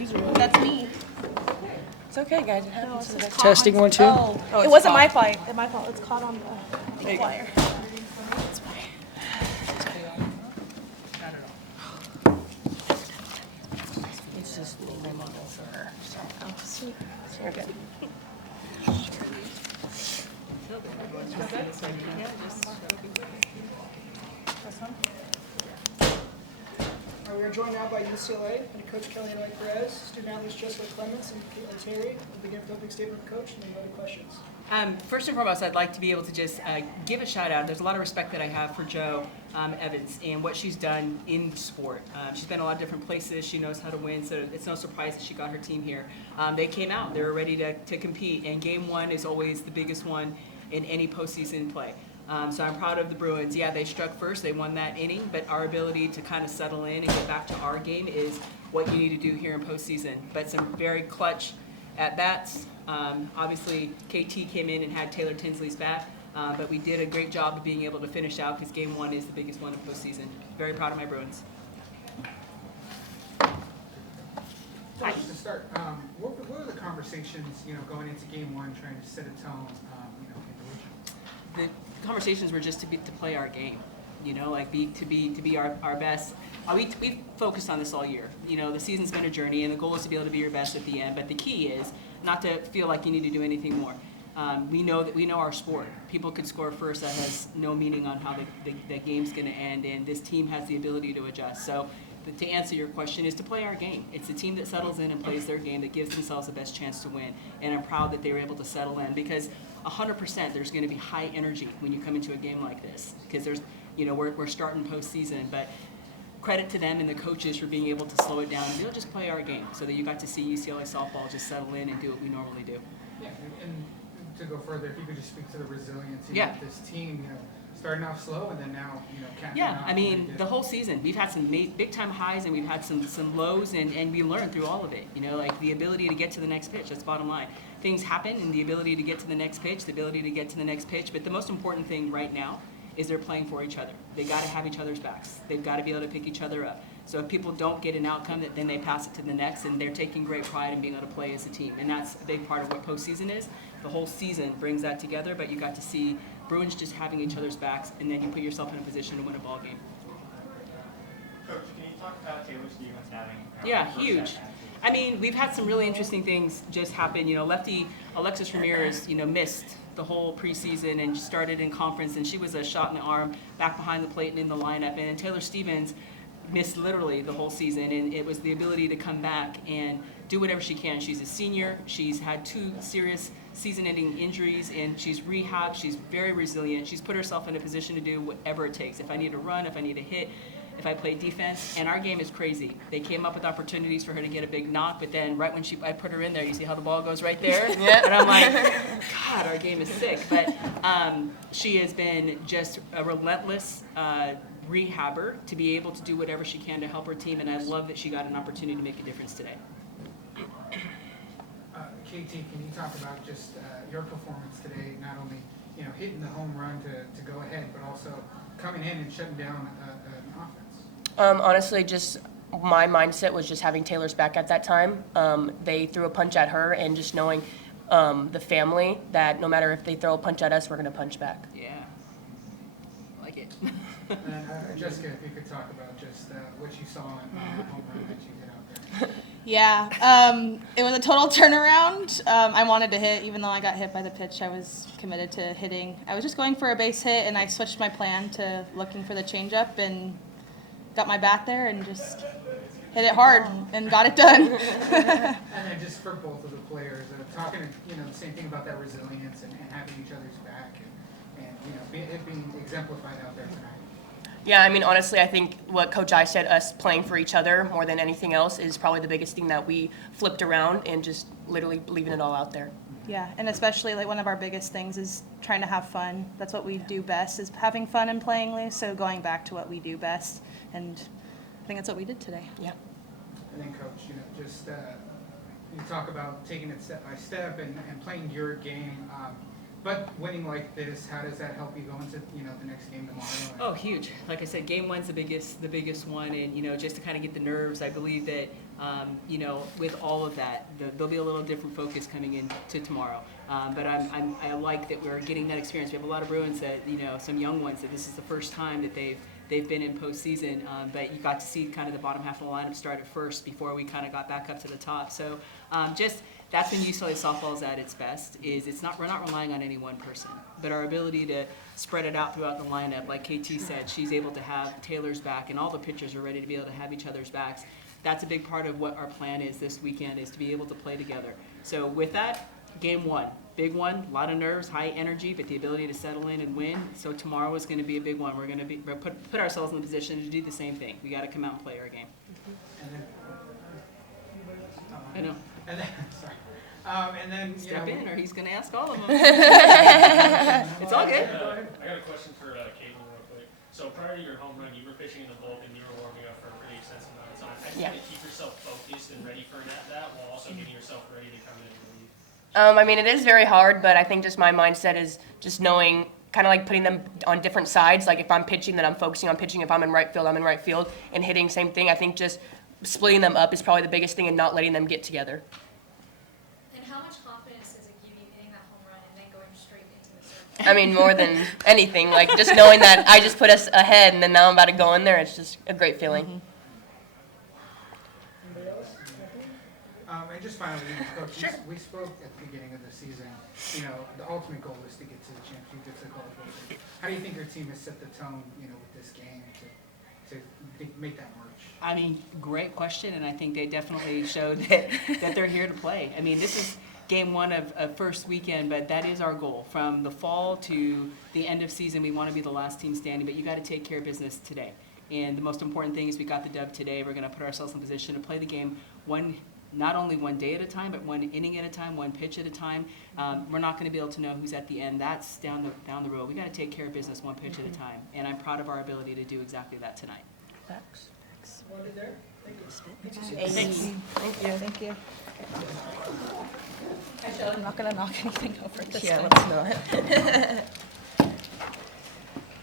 She's real. That's me. It's okay, guys. It happens. No, it's just Testing caught. 1 2. Oh, it wasn't my fault. It's my fault. It's caught on the flyer. It's just the memo for her. So. Oh, sweet. You're good. We are joined now by UCLA and Coach Kelly and Perez, student athletes Jessica Clements and Caitlin Terry. We'll begin with the opening statement of Coach and then go to questions. First and foremost, I'd like to be able to just give a shout out. There's a lot of respect that I have for Jo Evans and what she's done in sport. She's been a lot of different places. She knows how to win, so it's no surprise that she got her team here. They came out. They were ready to compete, and Game 1 is always the biggest one in any postseason play. So I'm proud of the Bruins. Yeah, they struck first. They won that inning, but our ability to kind of settle in and get back to our game is what you need to do here in postseason. But some very clutch at-bats. Obviously, KT came in and had Taylor Tinsley's bat, but we did a great job of being able to finish out because Game 1 is the biggest one in postseason. Very proud of my Bruins. Hi. To start, what were the conversations, going into Game 1, trying to set a tone, in the region? The conversations were just to play our game, to be our best. We focused on this all year. The season's been a journey, and the goal is to be able to be your best at the end. But the key is not to feel like you need to do anything more. We know our sport. People could score first. That has no meaning on how the game's going to end, and this team has the ability to adjust. So to answer your question is to play our game. It's the team that settles in and plays their game that gives themselves the best chance to win. And I'm proud that they were able to settle in because 100% there's going to be high energy when you come into a game like this because there's, we're starting postseason, but credit to them and the coaches for being able to slow it down and just play our game so that you got to see UCLA softball just settle in and do what we normally do. Yeah, and to go further, if you could just speak to the resilience of this team, starting off slow and then now, catching up. Yeah, I mean, the whole season, we've had some big-time highs and we've had some lows, and we learned through all of it. Like the ability to get to the next pitch, that's bottom line. Things happen and the ability to get to the next pitch, but the most important thing right now is they're playing for each other. They got to have each other's backs. They've got to be able to pick each other up. So if people don't get an outcome, then they pass it to the next, and they're taking great pride in being able to play as a team. And that's a big part of what postseason is. The whole season brings that together, but you got to see Bruins just having each other's backs, and then you put yourself in a position to win a ball game. Coach, can you talk about Taylor Stevens having Yeah, huge. I mean, we've had some really interesting things just happen. Lefty Alexis Ramirez, missed the whole preseason and started in conference, and she was a shot in the arm back behind the plate and in the lineup. And Taylor Stevens missed literally the whole season, and it was the ability to come back and do whatever she can. She's a senior. She's had 2 serious season-ending injuries, and she's rehabbed. She's very resilient. She's put herself in a position to do whatever it takes. If I need to run, if I need to hit, if I play defense, and our game is crazy. They came up with opportunities for her to get a big knock, but then right when I put her in there, you see how the ball goes right there? Yeah. And I'm like, God, our game is sick. But she has been just a relentless rehabber to be able to do whatever she can to help her team, and I love that she got an opportunity to make a difference today. KT, can you talk about just your performance today, not only hitting the home run to go ahead, but also coming in and shutting down an offense? Honestly, just my mindset was just having Taylor's back at that time. They threw a punch at her, and just knowing the family that no matter if they throw a punch at us, we're going to punch back. Yeah, I like it. And Jessica, if you could talk about just what you saw on that home run that you hit out there. Yeah, it was a total turnaround. I wanted to hit, even though I got hit by the pitch. I was committed to hitting. I was just going for a base hit, and I switched my plan to looking for the changeup and got my bat there and just hit it hard and got it done. And then just for both of the players, talking, the same thing about that resilience and having each other's back and it being exemplified out there tonight. Yeah, I mean, honestly, I think what Coach I said, us playing for each other more than anything else, is probably the biggest thing that we flipped around and just literally leaving it all out there. Yeah, and especially one of our biggest things is trying to have fun. That's what we do best, is having fun and playing loose. So going back to what we do best, and I think that's what we did today. Yeah. And then, Coach, just you talk about taking it step by step and playing your game. But winning like this, how does that help you go into the next game tomorrow? Oh, huge! Like I said, Game 1's the biggest one, and just to kind of get the nerves. I believe that You know, with all of that, there'll be a little different focus coming into tomorrow. But I like that we're getting that experience. We have a lot of Bruins that, you know, some young ones that this is the first time that they've been in postseason, but you got to see kind of the bottom half of the lineup start at first before we kind of got back up to the top. So just that's when UCLA softball is at its best. We're not relying on any one person, but our ability to spread it out throughout the lineup. Like KT said, she's able to have Taylor's back, and all the pitchers are ready to be able to have each other's backs. That's a big part of what our plan is this weekend, is to be able to play together. So with that, game one, big one, a lot of nerves, high energy, but the ability to settle in and win. So tomorrow is going to be a big one. We're going to put ourselves in the position to do the same thing. We got to come out and play our game. And then, I know. and then, sorry. And then, you Step know, in, or he's going to ask all of them. It's all good. I got a question for Caitlin real quick. So prior to your home run, you were pitching in the bulk and you were warming up for a pretty extensive amount of time. How do you Yeah. keep yourself focused and ready for that while also getting yourself ready to come in and relieve? I mean, it is very hard, but I think just my mindset is just knowing, kind of like putting them on different sides. Like if I'm pitching, then I'm focusing on pitching. If I'm in right field, I'm in right field. And hitting, same thing. I think just splitting them up is probably the biggest thing, and not letting them get together. And how much confidence does it give you hitting that home run and then going straight into the circle? I mean, more than anything, like just knowing that I just put us ahead, and then now I'm about to go in there. It's just a great feeling. Anybody else? and just finally, Coach, we spoke at the beginning of the season, you know, the ultimate goal is to get to the championship, get to the college World Series. How do you think your team has set the tone, you know, with this game to make that march? I mean, great question, and I think they definitely showed that they're here to play. I mean, this is game one of first weekend, but that is our goal. From the fall to the end of season, we want to be the last team standing, but you got to take care of business today. And the most important thing is we got the dub today. We're going to put ourselves in position to play the game not only one day at a time, but one inning at a time, one pitch at a time. We're not going to be able to know who's at the end. That's down the road. We got to take care of business one pitch at a time, and I'm proud of our ability to do exactly that tonight. Thanks. Wanted it there? Thank you. Thank you. I'm not gonna knock anything over. Yeah, let's do it.